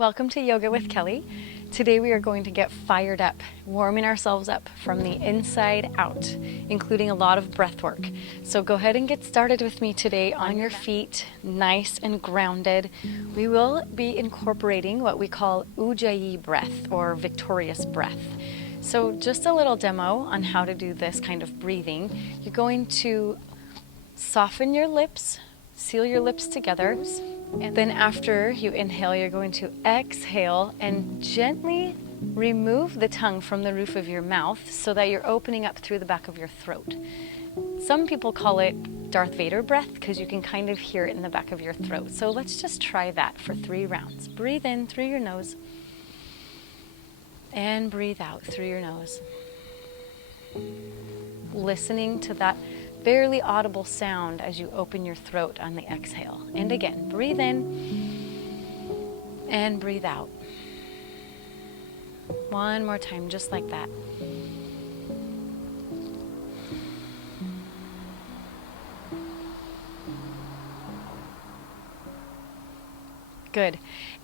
Welcome to Yoga with Kelly. Today we are going to get fired up, warming ourselves up from the inside out, including a lot of breath work. So go ahead and get started with me today on your feet, nice and grounded. We will be incorporating what we call Ujjayi breath or victorious breath. So just a little demo on how to do this kind of breathing. You're going to soften your lips, seal your lips together. And then after you inhale, you're going to exhale and gently remove the tongue from the roof of your mouth so that you're opening up through the back of your throat. Some people call it Darth Vader breath because you can kind of hear it in the back of your throat. So let's just try that for 3 rounds. Breathe in through your nose and breathe out through your nose. Listening to that barely audible sound as you open your throat on the exhale. And again, breathe in and breathe out. One more time, just like that. Good.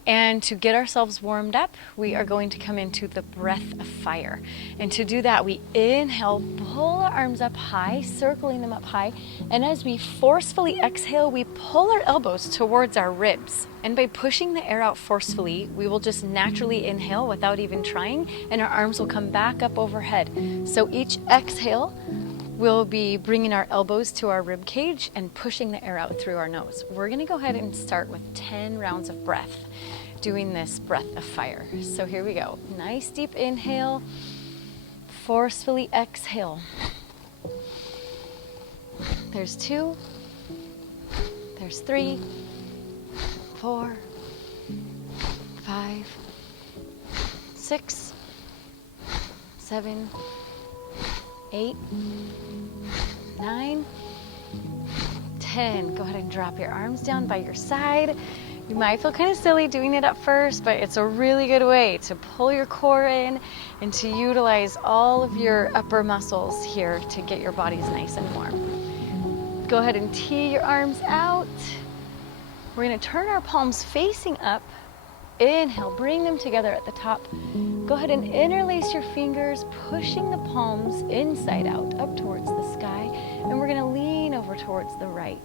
And to get ourselves warmed up, we are going to come into the breath of fire. And to do that, we inhale, pull our arms up high, circling them up high. And as we forcefully exhale, we pull our elbows towards our ribs. And by pushing the air out forcefully, we will just naturally inhale without even trying, and our arms will come back up overhead. So each exhale, we'll be bringing our elbows to our rib cage and pushing the air out through our nose. We're going to go ahead and start with 10 rounds of breath, doing this breath of fire. So here we go. Nice deep inhale, forcefully exhale. There's 2, there's 3, 4, 5, 6, 7, 8, 9, 10. Go ahead and drop your arms down by your side. You might feel kind of silly doing it at first, but it's a really good way to pull your core in and to utilize all of your upper muscles here to get your bodies nice and warm. Go ahead and tee your arms out. We're going to turn our palms facing up. Inhale, bring them together at the top. Go ahead and interlace your fingers, pushing the palms inside out, up towards the sky. And we're going to lean over towards the right.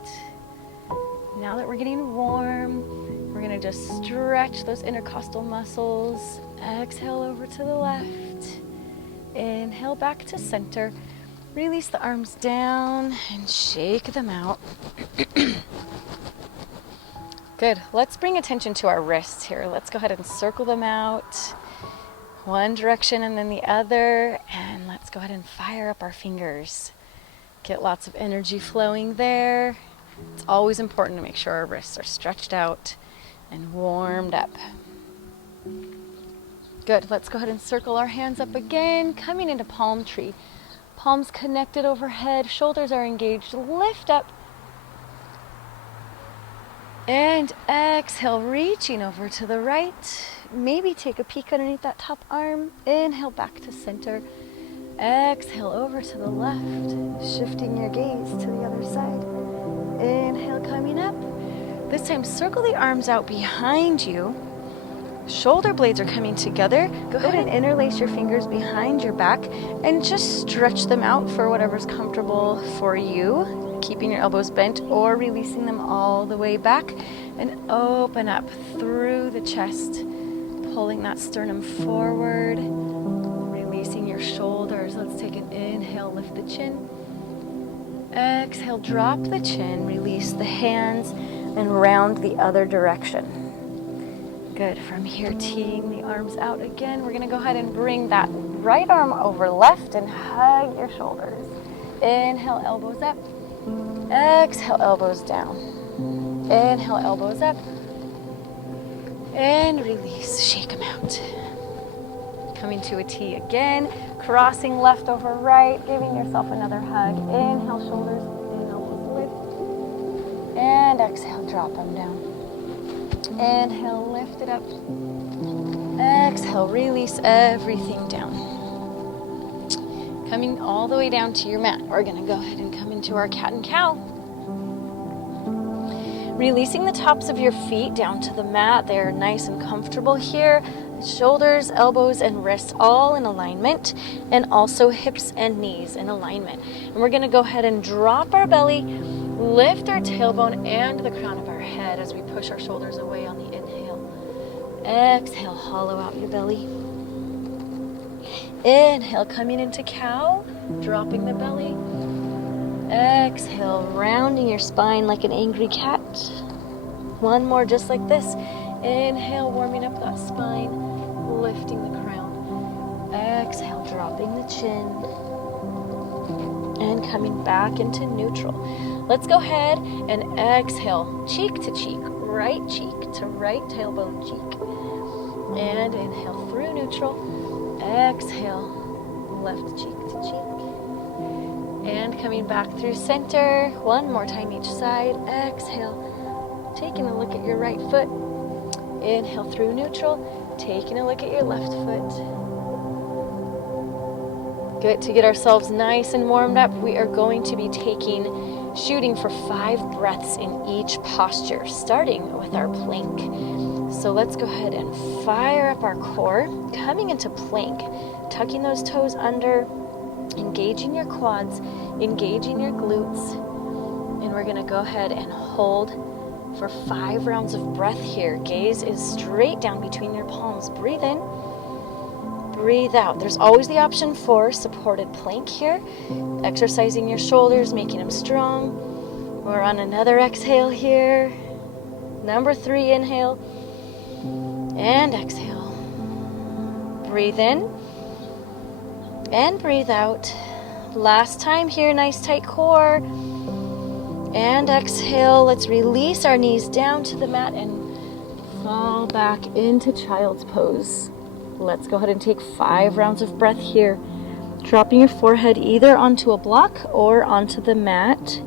Now that we're getting warm, we're going to just stretch those intercostal muscles. Exhale over to the left. Inhale back to center. Release the arms down and shake them out. Good. Let's bring attention to our wrists here. Let's go ahead and circle them out. One direction and then the other. And let's go ahead and fire up our fingers. Get lots of energy flowing there. It's always important to make sure our wrists are stretched out and warmed up. Good. Let's go ahead and circle our hands up again, coming into palm tree. Palms connected overhead, shoulders are engaged. Lift up. And exhale, reaching over to the right. Maybe take a peek underneath that top arm. Inhale back to center. Exhale over to the left, shifting your gaze to the other side. Inhale, coming up. This time, circle the arms out behind you. Shoulder blades are coming together. Go ahead and interlace your fingers behind your back and just stretch them out for whatever's comfortable for you. Keeping your elbows bent or releasing them all the way back, and open up through the chest, pulling that sternum forward, releasing your shoulders. Let's take an inhale, lift the chin. Exhale, drop the chin, release the hands, and round the other direction. Good. From here, teeing the arms out again. We're going to go ahead and bring that right arm over left and hug your shoulders. Inhale, elbows up. Exhale, elbows down. Inhale, elbows up. And release, shake them out. Coming to a T again, crossing left over right, giving yourself another hug. Inhale, shoulders and elbows lift. And exhale, drop them down. Inhale, lift it up. Exhale, release everything down. Coming all the way down to your mat. We're going to go ahead and come into our cat and cow. Releasing the tops of your feet down to the mat. They're nice and comfortable here. Shoulders, elbows, and wrists all in alignment, and also hips and knees in alignment. And we're going to go ahead and drop our belly, lift our tailbone and the crown of our head as we push our shoulders away on the inhale. Exhale, hollow out your belly. Inhale, coming into cow, dropping the belly. Exhale, rounding your spine like an angry cat. One more just like this. Inhale, warming up that spine. Lifting the crown. Exhale, dropping the chin. And coming back into neutral. Let's go ahead and exhale, cheek to cheek, right cheek to right tailbone cheek. And inhale through neutral. Exhale, left cheek to cheek. And coming back through center. One more time each side. Exhale, taking a look at your right foot. Inhale through neutral. Taking a look at your left foot. Good. To get ourselves nice and warmed up, we are going to be shooting for 5 breaths in each posture, starting with our plank. So let's go ahead and fire up our core, coming into plank, tucking those toes under, engaging your quads, engaging your glutes, and we're going to go ahead and hold for 5 rounds of breath here. Gaze is straight down between your palms. Breathe in, breathe out. There's always the option for supported plank here, exercising your shoulders, making them strong. We're on another exhale here. Number 3, inhale and exhale. Breathe in and breathe out. Last time here, nice tight core. And exhale, let's release our knees down to the mat and fall back into child's pose. Let's go ahead and take 5 rounds of breath here. Dropping your forehead either onto a block or onto the mat.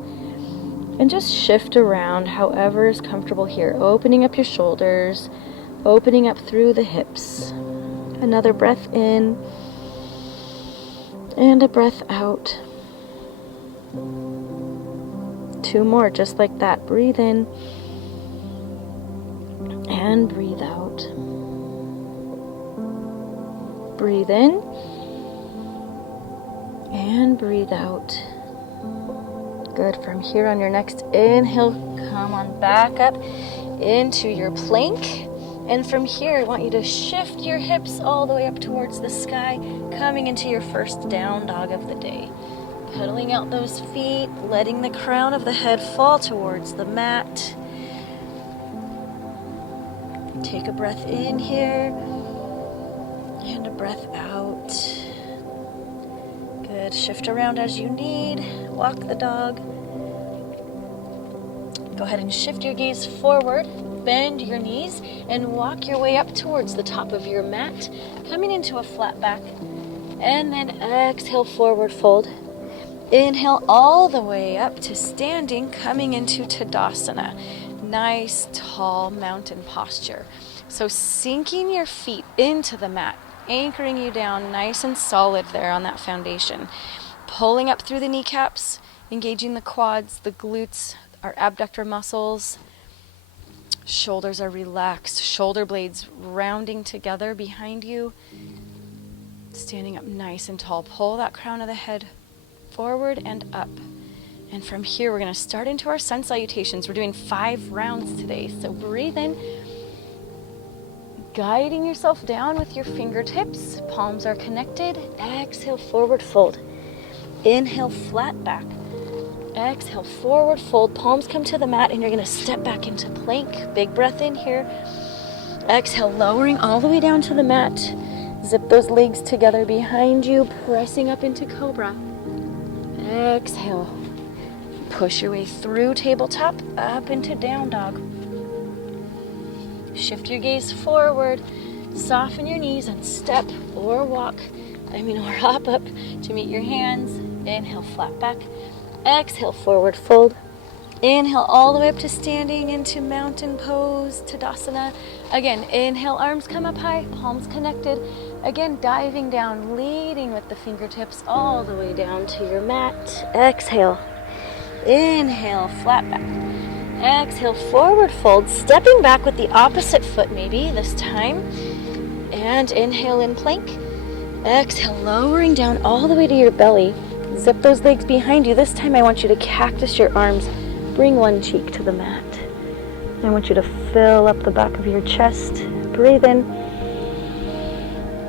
And just shift around however is comfortable here. Opening up your shoulders, opening up through the hips. Another breath in and a breath out. 2 more, just like that. Breathe in and breathe out. Breathe in and breathe out. Good. From here on your next inhale, come on back up into your plank. And from here, I want you to shift your hips all the way up towards the sky, coming into your first down dog of the day. Pedaling out those feet, letting the crown of the head fall towards the mat. Take a breath in here and a breath out. Good. Shift around as you need. Walk the dog. Go ahead and shift your gaze forward. Bend your knees and walk your way up towards the top of your mat, coming into a flat back. And then exhale, forward fold. Inhale all the way up to standing, coming into Tadasana. Nice, tall mountain posture. So sinking your feet into the mat, anchoring you down nice and solid there on that foundation. Pulling up through the kneecaps, engaging the quads, the glutes, our abductor muscles. Shoulders are relaxed, shoulder blades rounding together behind you. Standing up nice and tall. Pull that crown of the head forward and up. And from here, we're going to start into our sun salutations. We're doing 5 rounds today. So breathe in, guiding yourself down with your fingertips. Palms are connected. Exhale, forward fold. Inhale, flat back. Exhale, forward fold. Palms come to the mat, and you're going to step back into plank. Big breath in here. Exhale, lowering all the way down to the mat. Zip those legs together behind you, pressing up into cobra. Exhale. Push your way through tabletop, up into down dog. Shift your gaze forward. Soften your knees and step or hop up to meet your hands. Inhale, flat back. Exhale, forward fold. Inhale all the way up to standing into mountain pose, Tadasana. Again, inhale, arms come up high, palms connected. Again, diving down, leading with the fingertips all the way down to your mat. Exhale. Inhale, flat back. Exhale, forward fold, stepping back with the opposite foot maybe this time. And inhale in plank. Exhale, lowering down all the way to your belly. Zip those legs behind you. This time I want you to cactus your arms. Bring one cheek to the mat. I want you to fill up the back of your chest. Breathe in.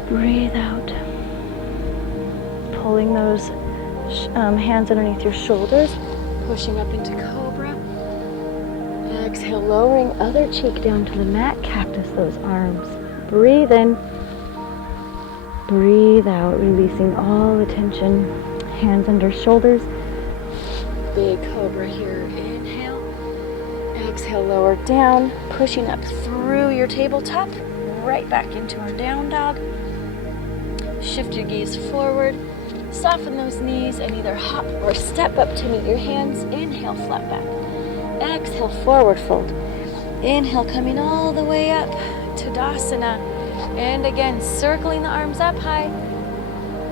Breathe out. Pulling those hands underneath your shoulders. Pushing up into cobra. Exhale, lowering other cheek down to the mat. Cactus those arms. Breathe in. Breathe out, releasing all the tension. Hands under shoulders. Big cobra here. Inhale. Exhale, lower down. Pushing up through your tabletop. Right back into our down dog. Shift your gaze forward. Soften those knees and either hop or step up to meet your hands. Inhale, flat back. Exhale, forward fold. Inhale, coming all the way up. Tadasana. And again, circling the arms up high.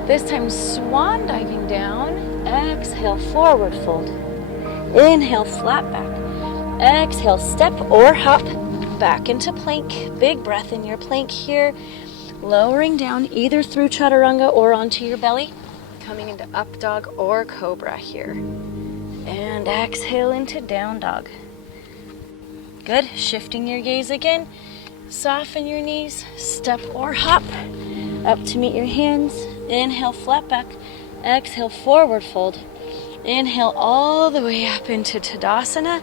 This time, swan diving down. Exhale, forward fold. Inhale, flat back. Exhale, step or hop back into plank. Big breath in your plank here. Lowering down either through chaturanga or onto your belly. Coming into up dog or cobra here. And exhale into down dog. Good. Shifting your gaze again. Soften your knees. Step or hop up to meet your hands. Inhale, flat back. Exhale, forward fold. Inhale all the way up into Tadasana.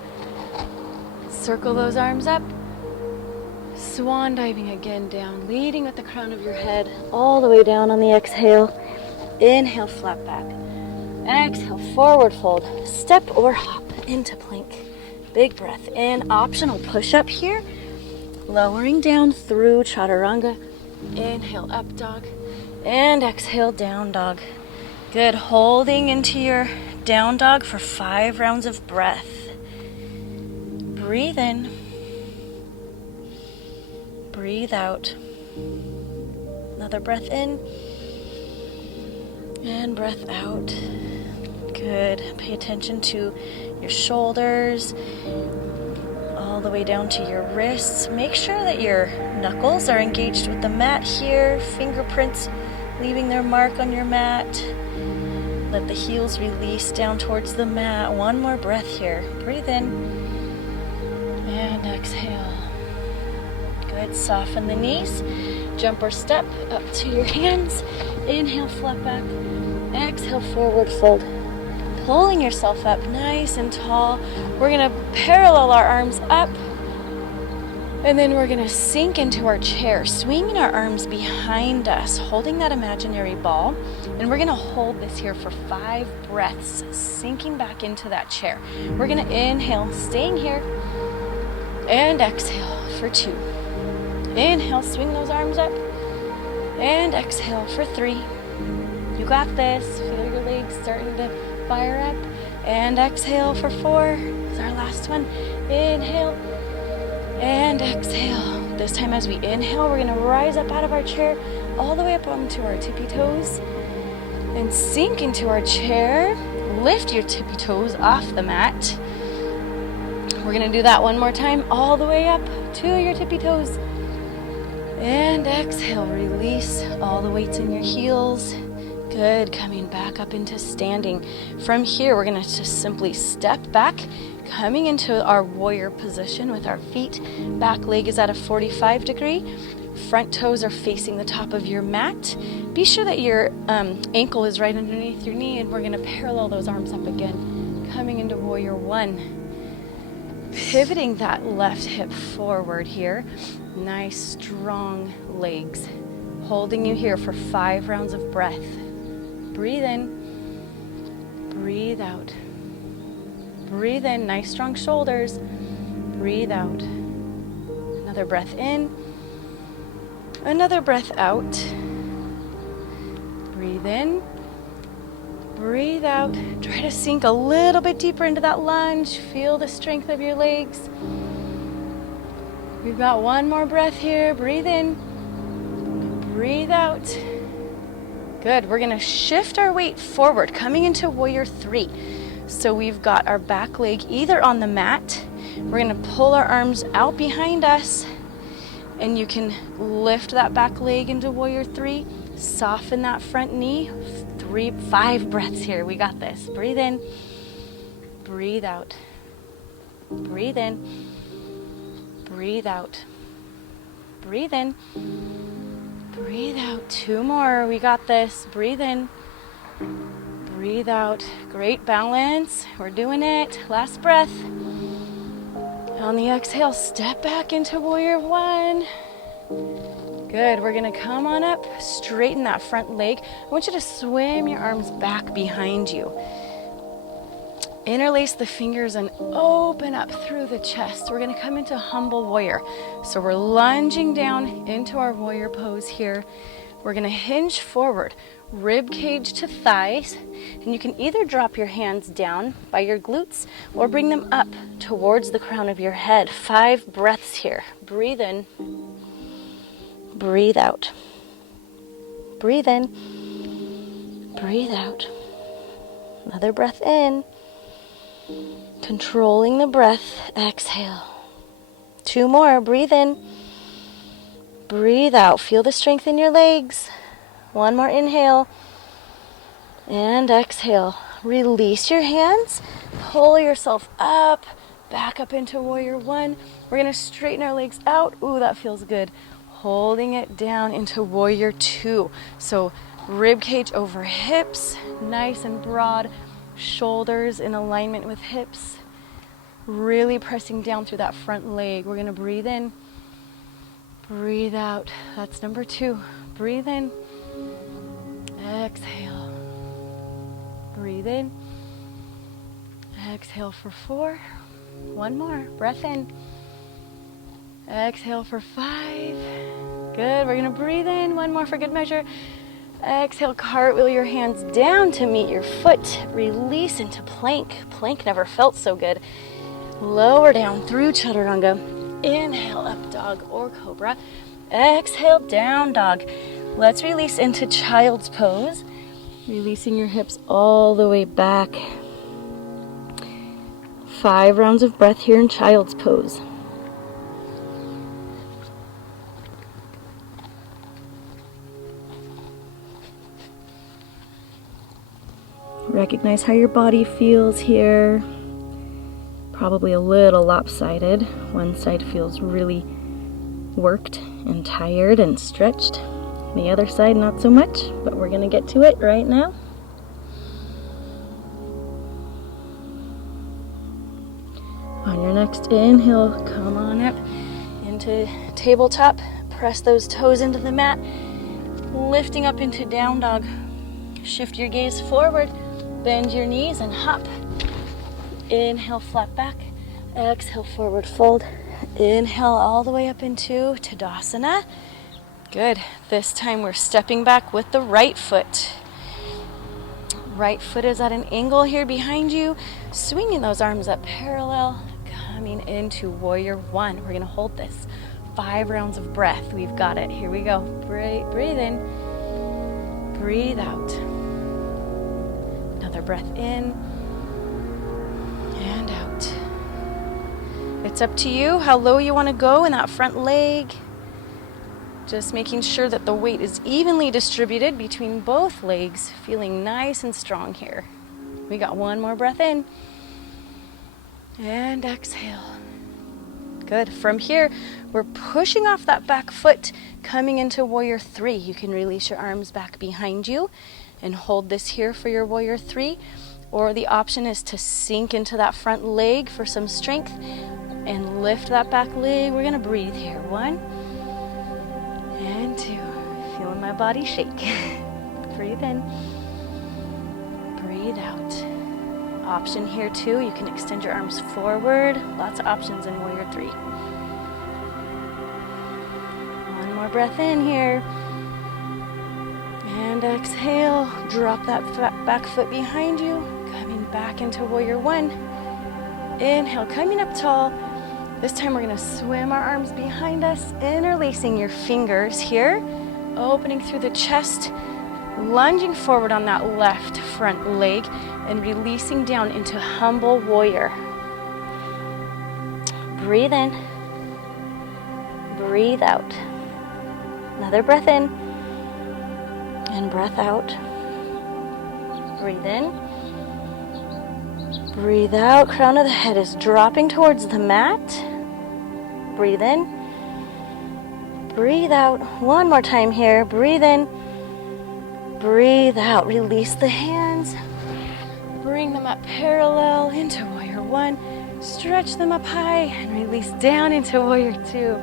Circle those arms up. Swan diving again down, leading with the crown of your head all the way down on the exhale. Inhale, flat back. Exhale, forward fold. Step or hop into plank. Big breath in. Optional push-up here. Lowering down through chaturanga. Inhale, up dog. And exhale, down dog. Good. Holding into your down dog for 5 rounds of breath. Breathe in. Breathe out. Another breath in. And breath out. Good. Pay attention to your shoulders, all the way down to your wrists. Make sure that your knuckles are engaged with the mat here. Fingerprints leaving their mark on your mat. Let the heels release down towards the mat. One more breath here. Breathe in. And exhale. Good. Soften the knees. Jump or step up to your hands. Inhale, flat back. Exhale, forward fold. Pulling yourself up nice and tall. We're going to parallel our arms up. And then we're going to sink into our chair, swinging our arms behind us, holding that imaginary ball. And we're going to hold this here for 5 breaths, sinking back into that chair. We're going to inhale, staying here. And exhale for 2. Inhale, swing those arms up. And exhale for 3. You got this. Feel your legs starting to fire up. And exhale for 4. This is our last one. Inhale. And exhale. This time as we inhale, we're going to rise up out of our chair all the way up onto our tippy toes. And sink into our chair. Lift your tippy toes off the mat. We're going to do that one more time. All the way up to your tippy toes. And exhale, release all the weights in your heels. Good, coming back up into standing. From here, we're gonna just simply step back, coming into our warrior position with our feet. Back leg is at a 45 degree. Front toes are facing the top of your mat. Be sure that your ankle is right underneath your knee, and we're gonna parallel those arms up again. Coming into warrior 1. Pivoting that left hip forward here. Nice, strong legs. Holding you here for 5 rounds of breath. Breathe in. Breathe out. Breathe in. Nice, strong shoulders. Breathe out. Another breath in. Another breath out. Breathe in. Breathe out. Try to sink a little bit deeper into that lunge. Feel the strength of your legs. We've got one more breath here. Breathe in. Breathe out. Good. We're going to shift our weight forward, coming into warrior 3. So we've got our back leg either on the mat. We're gonna pull our arms out behind us, and you can lift that back leg into warrior three, soften that front knee. 5 breaths here. We got this. Breathe in, breathe out. Breathe in, breathe out. Breathe in, breathe out. 2 more. We got this. Breathe in, breathe out. Great balance. We're doing it. Last breath. On the exhale, step back into warrior one. Good. We're going to come on up, straighten that front leg. I want you to swim your arms back behind you. Interlace the fingers and open up through the chest. We're going to come into humble warrior. So we're lunging down into our warrior pose here. We're going to hinge forward, rib cage to thighs, and you can either drop your hands down by your glutes or bring them up towards the crown of your head. 5 breaths here. Breathe in, breathe out. Breathe in, breathe out. Another breath in. Controlling the breath, exhale. 2 more, breathe in, breathe out. Feel the strength in your legs. 1 more inhale, and exhale. Release your hands, pull yourself up, back up into warrior one. We're gonna straighten our legs out. Ooh, that feels good. Holding it down into warrior two. So rib cage over hips, nice and broad. Shoulders in alignment with hips, really pressing down through that front leg. We're gonna breathe in, breathe out. That's number 2. Breathe in, exhale. Breathe in, exhale for 4. 1 more, breath in, exhale for 5. Good, we're gonna breathe in, 1 more for good measure. Exhale, cartwheel your hands down to meet your foot. Release into plank. Plank never felt so good. Lower down through chaturanga. Inhale, up dog or cobra. Exhale, down dog. Let's release into child's pose. Releasing your hips all the way back. 5 rounds of breath here in child's pose. Recognize how your body feels here. Probably a little lopsided. One side feels really worked and tired and stretched. The other side not so much, but we're gonna get to it right now. On your next inhale, come on up into tabletop. Press those toes into the mat. Lifting up into down dog. Shift your gaze forward. Bend your knees and hop. Inhale, flat back. Exhale, forward fold. Inhale all the way up into Tadasana. Good. This time we're stepping back with the right foot. Right foot is at an angle here behind you. Swinging those arms up parallel. Coming into warrior one. We're going to hold this. 5 rounds of breath. We've got it. Here we go. Breathe in. Breathe out. Another breath in and out. It's up to you how low you want to go in that front leg. Just making sure that the weight is evenly distributed between both legs, feeling nice and strong here. We got 1 more breath in and exhale. Good. From here, we're pushing off that back foot, coming into warrior three. You can release your arms back behind you and hold this here for your warrior three, or the option is to sink into that front leg for some strength and lift that back leg. We're gonna breathe here. 1 and 2. Feeling my body shake. Breathe in, breathe out. Option here too, you can extend your arms forward. Lots of options in warrior three. 1 more breath in here. And exhale, drop that back foot behind you, coming back into warrior one. Inhale, coming up tall. This time we're gonna swim our arms behind us, interlacing your fingers here, opening through the chest, lunging forward on that left front leg, and releasing down into humble warrior. Breathe in. Breathe out. Another breath in. And breath out. Breathe in. Breathe out. Crown of the head is dropping towards the mat. Breathe in. Breathe out. One more time here. Breathe in. Breathe out. Release the hands. Bring them up parallel into warrior one. Stretch them up high and release down into warrior two.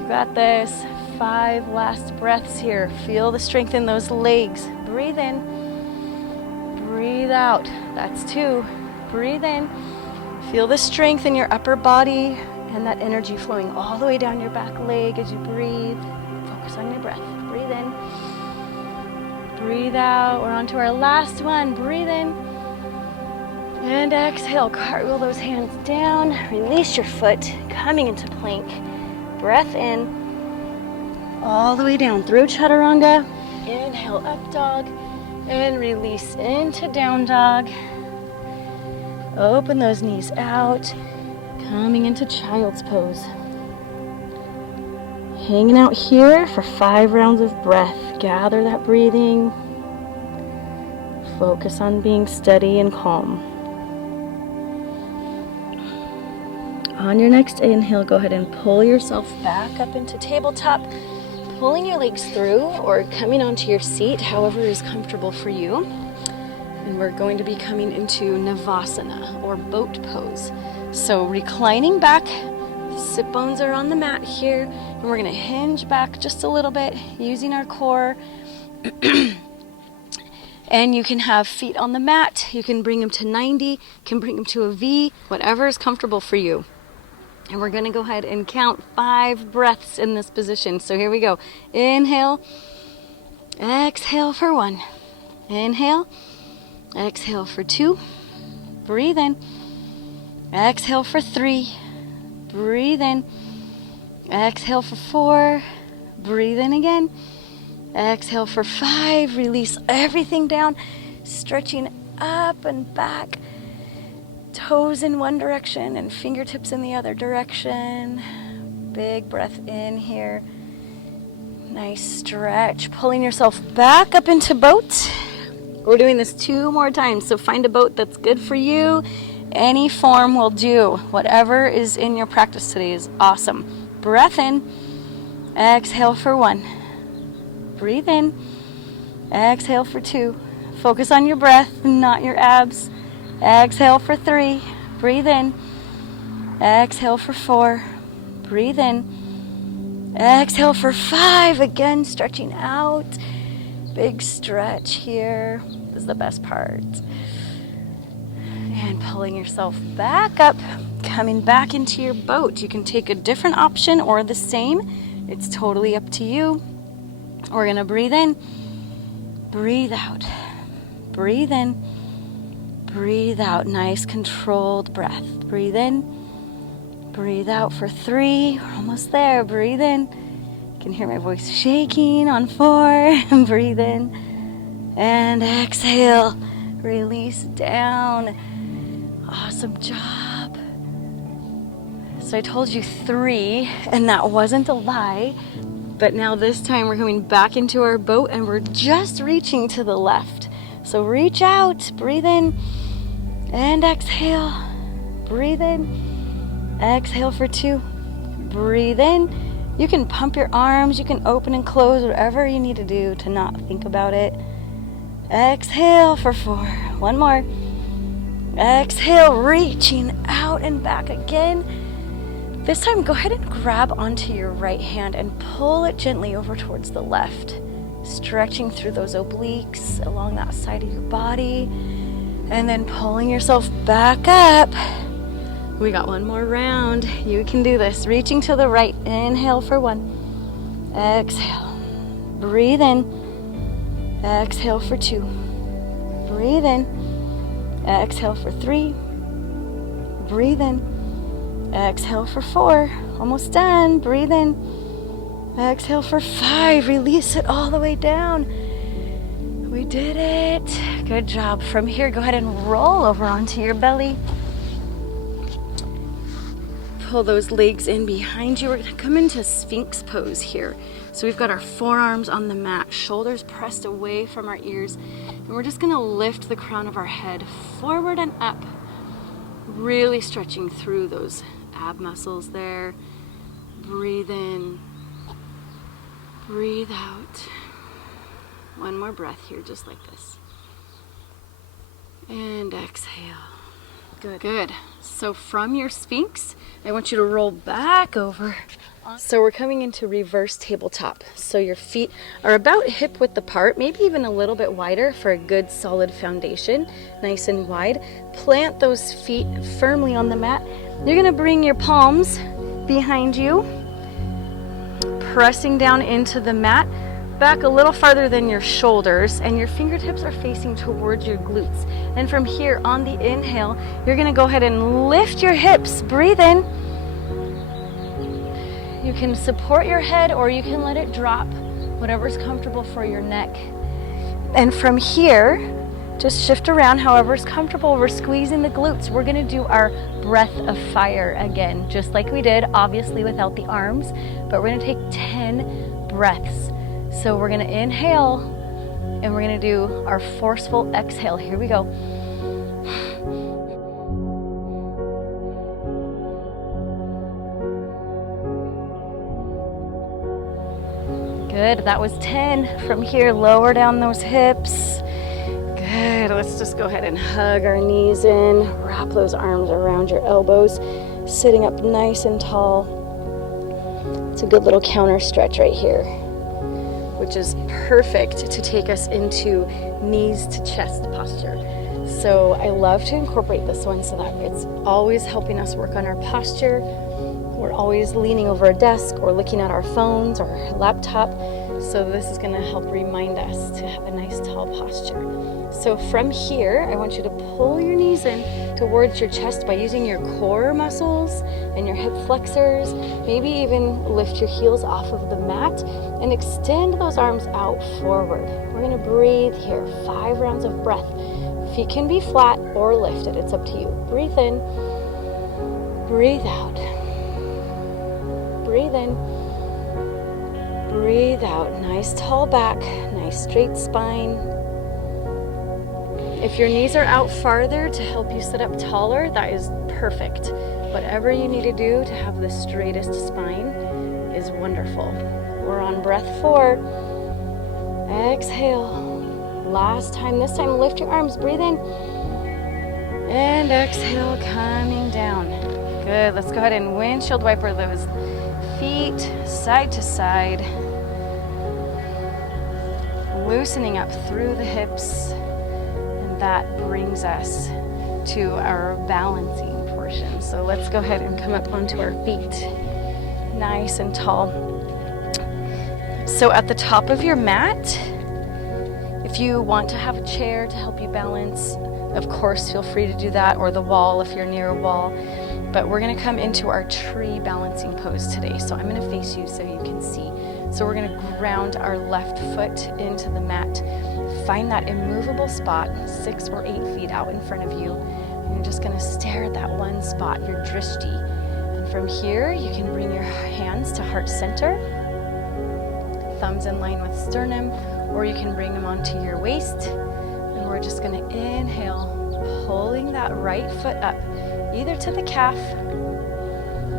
You got this. 5 last breaths here. Feel the strength in those legs. Breathe in. Breathe out. That's 2. Breathe in. Feel the strength in your upper body and that energy flowing all the way down your back leg as you breathe. Focus on your breath. Breathe in. Breathe out. We're on to our last one. Breathe in. And exhale. Cartwheel those hands down. Release your foot. Coming into plank. Breath in. All the way down through chaturanga. Inhale, up dog. And release into down dog. Open those knees out. Coming into child's pose. Hanging out here for 5 rounds of breath. Gather that breathing. Focus on being steady and calm. On your next inhale, go ahead and pull yourself back up into tabletop. Pulling your legs through or coming onto your seat, however is comfortable for you. And we're going to be coming into Navasana or boat pose. So reclining back, sit bones are on the mat here, and we're going to hinge back just a little bit using our core. And you can have feet on the mat, you can bring them to 90, you can bring them to a V, whatever is comfortable for you. And we're going to go ahead and count 5 breaths in this position. So here we go. Inhale. Exhale for 1. Inhale. Exhale for 2. Breathe in. Exhale for 3. Breathe in. Exhale for 4. Breathe in again. Exhale for 5. Release everything down. Stretching up and back. Toes in one direction and fingertips in the other direction. Big breath in here. Nice stretch. Pulling yourself back up into boat. We're doing this 2 more times, so find a boat that's good for you. Any form will do. Whatever is in your practice today is awesome. Breath in. Exhale for 1. Breathe in. Exhale for 2. Focus on your breath, not your abs. Exhale for 3. Breathe in. Exhale for 4. Breathe in. Exhale for 5. Again, stretching out. Big stretch here. This is the best part. And pulling yourself back up, coming back into your boat. You can take a different option or the same. It's totally up to you. We're going to breathe in. Breathe out. Breathe in. Breathe out. Nice controlled breath. Breathe in. Breathe out for 3. We're almost there. Breathe in. You can hear my voice shaking on 4. Breathe in. And exhale. Release down. Awesome job. So I told you 3, and that wasn't a lie. But now this time we're coming back into our boat and we're just reaching to the left. So reach out. Breathe in. And exhale. Breathe in. Exhale for 2. Breathe in. You can pump your arms. You can open and close, whatever you need to do to not think about it. Exhale for 4. 1 more. Exhale, reaching out and back again. This time, go ahead and grab onto your right hand and pull it gently over towards the left. Stretching through those obliques along that side of your body. And then pulling yourself back up. We got 1 more round. You can do this. Reaching to the right. Inhale for 1. Exhale. Breathe in. Exhale for 2. Breathe in. Exhale for 3. Breathe in. Exhale for 4. Almost done. Breathe in. Exhale for 5. Release it all the way down. We did it. Good job. From here, go ahead and roll over onto your belly. pull those legs in behind you. We're gonna come into Sphinx pose here. So we've got our forearms on the mat, shoulders pressed away from our ears, and we're just gonna lift the crown of our head forward and up, really stretching through those ab muscles there. Breathe in, breathe out. One more breath here, just like this. And exhale. Good. Good. So from your Sphinx, I want you to roll back over. So we're coming into reverse tabletop. So your feet are about hip width apart, maybe even a little bit wider for a good solid foundation, nice and wide. Plant those feet firmly on the mat. You're gonna bring your palms behind you, pressing down into the mat, back a little farther than your shoulders, and your fingertips are facing towards your glutes. And from here, on the inhale, you're gonna go ahead and lift your hips. Breathe in. You can support your head or you can let it drop, whatever's comfortable for your neck. And from here, just shift around however's comfortable. We're squeezing the glutes. We're gonna do our breath of fire again, just like we did, obviously without the arms, but we're gonna take 10 breaths. So we're gonna inhale and we're gonna do our forceful exhale. Here we go. Good, that was 10. From here, lower down those hips. Good, let's just go ahead and hug our knees in, wrap those arms around your elbows, sitting up nice and tall. It's a good little counter stretch right here, which is perfect to take us into knees to chest posture. So I love to incorporate this one so that it's always helping us work on our posture. We're always leaning over a desk or looking at our phones or laptop. So this is gonna help remind us to have a nice tall posture. So from here, I want you to pull your knees in towards your chest by using your core muscles and your hip flexors. Maybe even lift your heels off of the mat and extend those arms out forward. We're gonna breathe here, 5 rounds of breath. Feet can be flat or lifted, it's up to you. Breathe in, breathe out. Breathe in, breathe out. Nice tall back, nice straight spine. If your knees are out farther to help you sit up taller, that is perfect. Whatever you need to do to have the straightest spine is wonderful. We're on breath 4. Exhale. Last time, this time lift your arms, breathe in. And exhale, coming down. Good, let's go ahead and windshield wiper those feet side to side. Loosening up through the hips. And that brings us to our balancing portion. So let's go ahead and come up onto our feet. Nice and tall. So at the top of your mat, if you want to have a chair to help you balance, of course, feel free to do that, or the wall if you're near a wall. But we're gonna come into our tree balancing pose today. So I'm gonna face you so you can see. So we're gonna ground our left foot into the mat. Find that immovable spot, 6 or 8 feet out in front of you. And you're just gonna stare at that one spot, your drishti. And from here, you can bring your hands to heart center, thumbs in line with sternum, or you can bring them onto your waist. And we're just gonna inhale, pulling that right foot up, either to the calf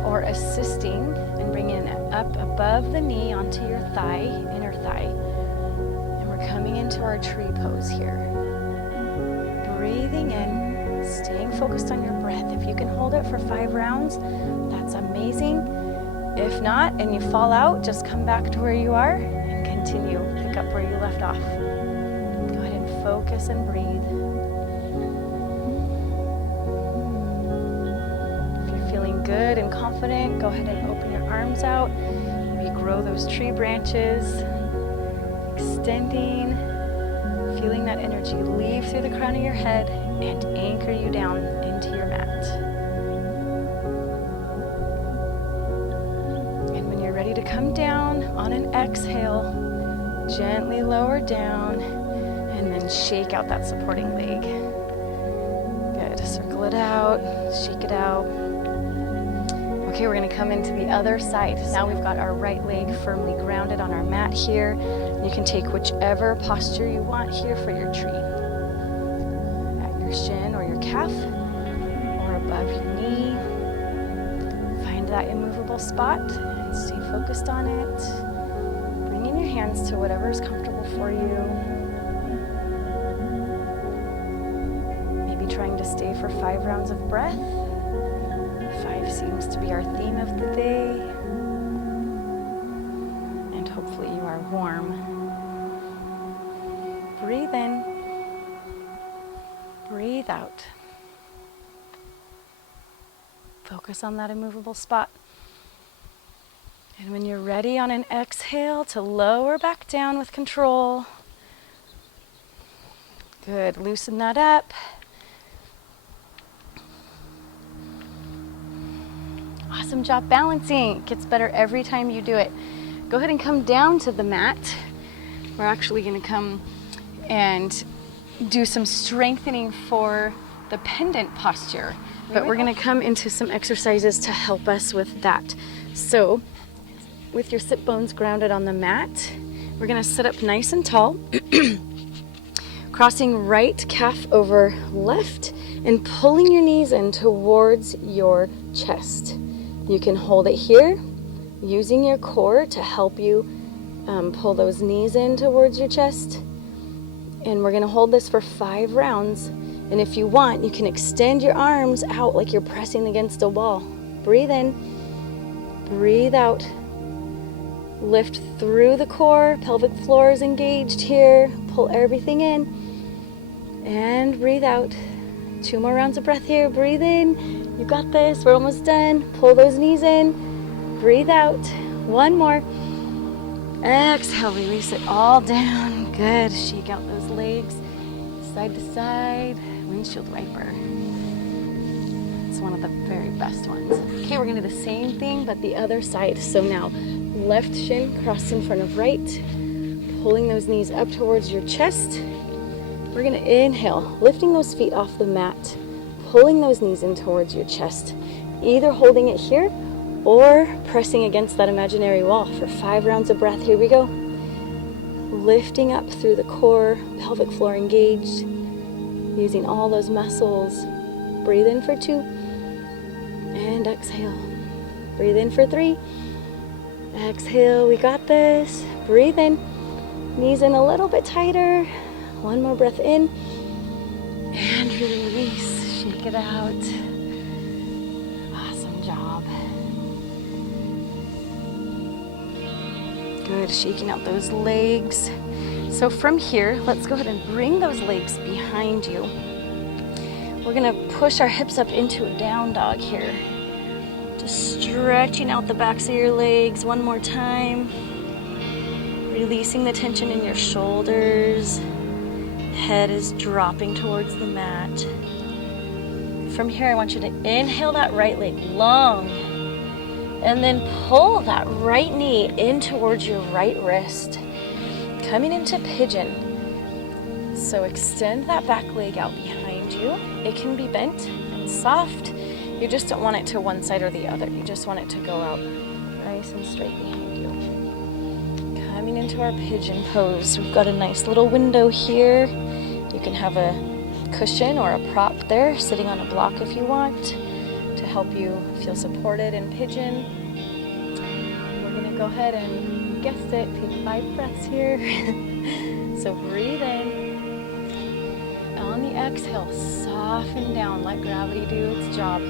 or assisting and bringing it up above the knee onto your thigh, inner thigh. And we're coming into our tree pose here. Breathing in, staying focused on your breath. If you can hold it for 5 rounds, that's amazing. If not, and you fall out, just come back to where you are and continue. Pick up where you left off. Go ahead and focus and breathe. Good and confident, go ahead and open your arms out. Maybe grow those tree branches, extending, feeling that energy leave through the crown of your head and anchor you down into your mat. And when you're ready to come down on an exhale, gently lower down and then shake out that supporting leg. Good, circle it out, shake it out. Okay, we're gonna come into the other side. Now we've got our right leg firmly grounded on our mat here. You can take whichever posture you want here for your tree. At your shin or your calf, or above your knee. Find that immovable spot and stay focused on it. Bring in your hands to whatever is comfortable for you. Maybe trying to stay for 5 rounds of breath. 5 seems to be our theme of the day. And hopefully you are warm. Breathe in. Breathe out. Focus on that immovable spot. And when you're ready on an exhale to lower back down with control. Good, loosen that up. Awesome job balancing. It gets better every time you do it. Go ahead and come down to the mat. We're actually going to come and do some strengthening for the pendant posture. But we're going to come into some exercises to help us with that. So, with your sit bones grounded on the mat, we're going to sit up nice and tall, crossing right calf over left and pulling your knees in towards your chest. You can hold it here, using your core to help you pull those knees in towards your chest. And we're going to hold this for 5 rounds. And if you want, you can extend your arms out like you're pressing against a wall. Breathe in, breathe out. Lift through the core, pelvic floor is engaged here. Pull everything in and breathe out. 2 more rounds of breath here. Breathe in. You got this. We're almost done. Pull those knees in. Breathe out. 1 more. Exhale, release it all down. Good. Shake out those legs side to side. Windshield wiper. It's one of the very best ones. Okay, we're going to do the same thing, but the other side. So now, left shin crossed in front of right. Pulling those knees up towards your chest. We're going to inhale, lifting those feet off the mat, pulling those knees in towards your chest, either holding it here or pressing against that imaginary wall for 5 rounds of breath. Here we go. Lifting up through the core, pelvic floor engaged, using all those muscles. Breathe in for 2 and exhale. Breathe in for 3. Exhale, we got this. Breathe in, knees in a little bit tighter. 1 more breath in and release. Shake it out. Awesome job. Good, shaking out those legs. So from here, let's go ahead and bring those legs behind you. We're gonna push our hips up into a down dog here. Just stretching out the backs of your legs 1 more time. Releasing the tension in your shoulders. Head is dropping towards the mat. From here, I want you to inhale that right leg long and then pull that right knee in towards your right wrist, coming into pigeon. So extend that back leg out behind you. It can be bent and soft. You just don't want it to one side or the other. You just want it to go out nice and straight behind you. Coming into our pigeon pose. We've got a nice little window here. You can have a cushion or a prop there, sitting on a block if you want, to help you feel supported in pigeon. We're gonna go ahead and, you guessed it, take 5 breaths here. So breathe in. On the exhale, soften down, let gravity do its job.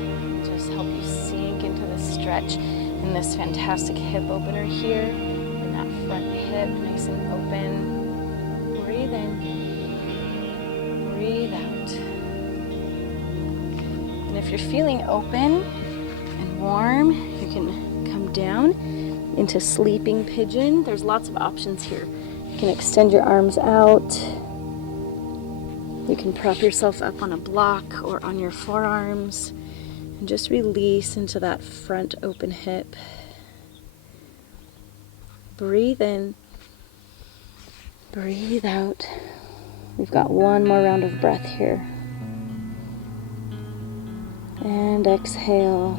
Just help you sink into the stretch in this fantastic hip opener here, and that front hip nice and open. Breathe in. Breathe out. And if you're feeling open and warm, you can come down into sleeping pigeon. There's lots of options here. You can extend your arms out. You can prop yourself up on a block or on your forearms and just release into that front open hip. Breathe in. Breathe out. We've got 1 more round of breath here. And exhale.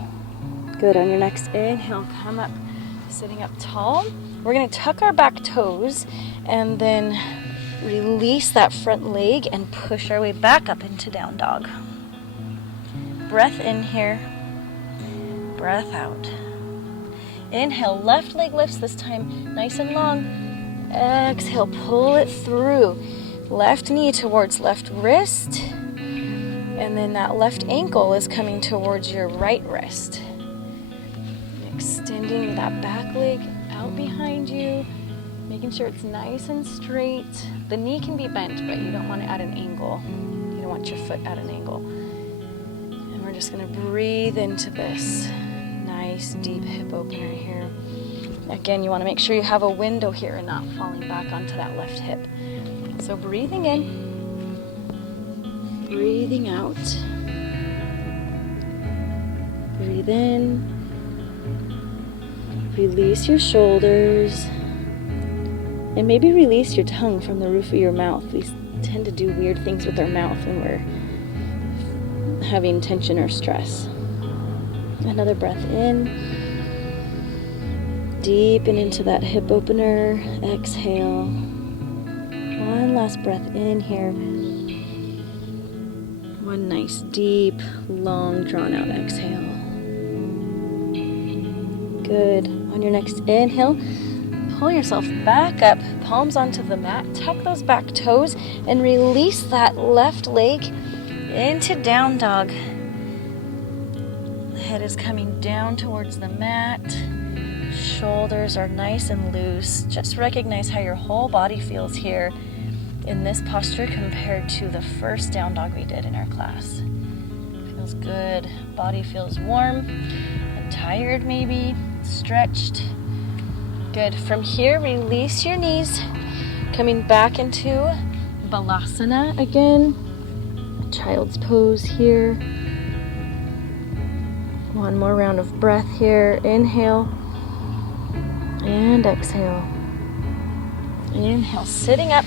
Good. On your next inhale, come up, sitting up tall. We're going to tuck our back toes and then release that front leg and push our way back up into down dog. Breath in here, breath out. Inhale, left leg lifts this time, nice and long. Exhale, pull it through. Left knee towards left wrist. And then that left ankle is coming towards your right wrist. Extending that back leg out behind you, making sure it's nice and straight. The knee can be bent, but you don't want it at an angle. You don't want your foot at an angle. And we're just gonna breathe into this. Nice deep hip opener here. Again, you want to make sure you have a window here and not falling back onto that left hip. So breathing in, breathing out. Breathe in, release your shoulders, and maybe release your tongue from the roof of your mouth. We tend to do weird things with our mouth when we're having tension or stress. Another breath in, deepen into that hip opener, exhale. One last breath in here. One nice, deep, long, drawn out exhale. Good. On your next inhale, pull yourself back up, palms onto the mat, tuck those back toes, and release that left leg into down dog. Head is coming down towards the mat. Shoulders are nice and loose. Just recognize how your whole body feels here in this posture compared to the first down dog we did in our class. Feels good. Body feels warm and tired maybe, stretched. Good. From here, release your knees. Coming back into Balasana again. Child's pose here. One more round of breath here. Inhale and exhale. Inhale, sitting up,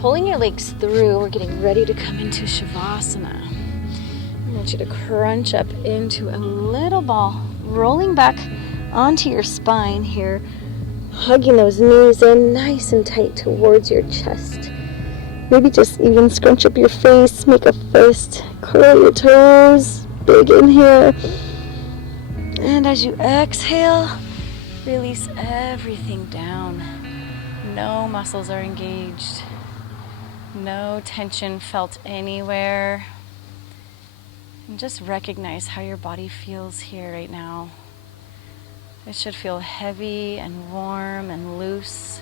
pulling your legs through. We're getting ready to come into Shavasana. I want you to crunch up into a little ball, rolling back onto your spine here, hugging those knees in nice and tight towards your chest. Maybe just even scrunch up your face, make a fist, curl your toes, big inhale. And as you exhale, release everything down. No muscles are engaged. No tension felt anywhere. And just recognize how your body feels here right now. It should feel heavy and warm and loose.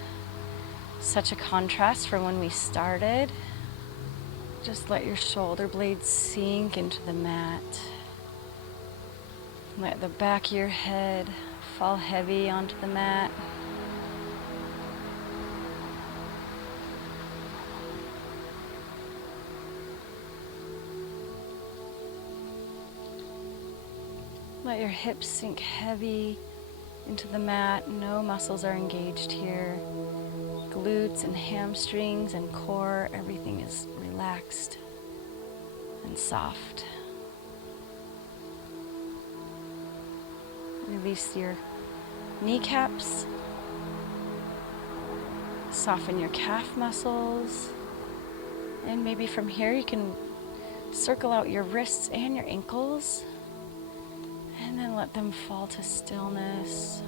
Such a contrast from when we started. Just let your shoulder blades sink into the mat. Let the back of your head fall heavy onto the mat. Let your hips sink heavy into the mat. No muscles are engaged here. Glutes and hamstrings and core, everything is relaxed and soft. Release your kneecaps. Soften your calf muscles. And maybe from here you can circle out your wrists and your ankles. And then let them fall to stillness.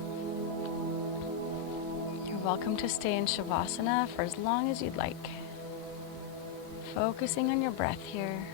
You're welcome to stay in Shavasana for as long as you'd like. Focusing on your breath here.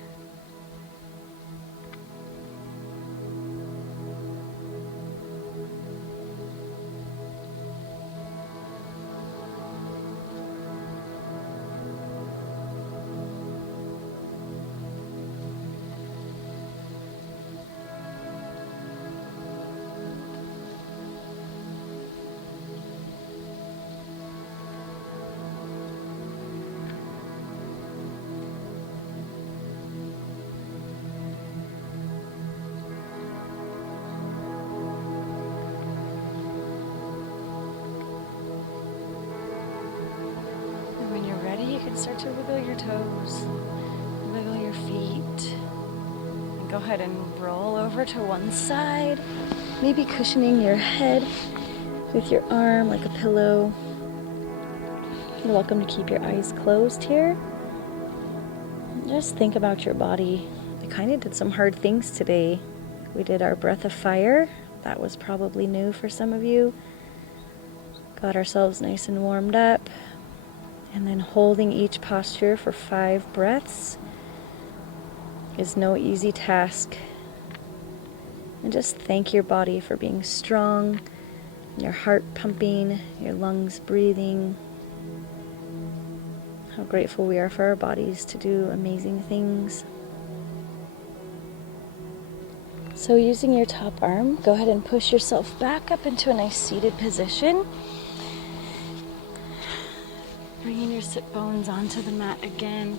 Start to wiggle your toes, wiggle your feet, and Go ahead and roll over to one side, maybe cushioning your head with your arm like a pillow. You're welcome to keep your eyes closed here. Just think about your body. I kind of did some hard things today. We did our breath of fire. That was probably new for some of you. Got ourselves nice and warmed up. And then holding each posture for 5 breaths is no easy task. And just thank your body for being strong, your heart pumping, your lungs breathing. How grateful we are for our bodies to do amazing things. So using your top arm, go ahead and push yourself back up into a nice seated position. Bringing your sit bones onto the mat again.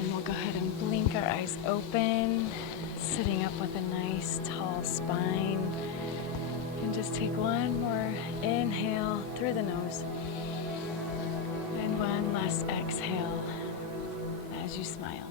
And we'll go ahead and blink our eyes open, sitting up with a nice tall spine. And just take one more inhale through the nose. And one last exhale as you smile.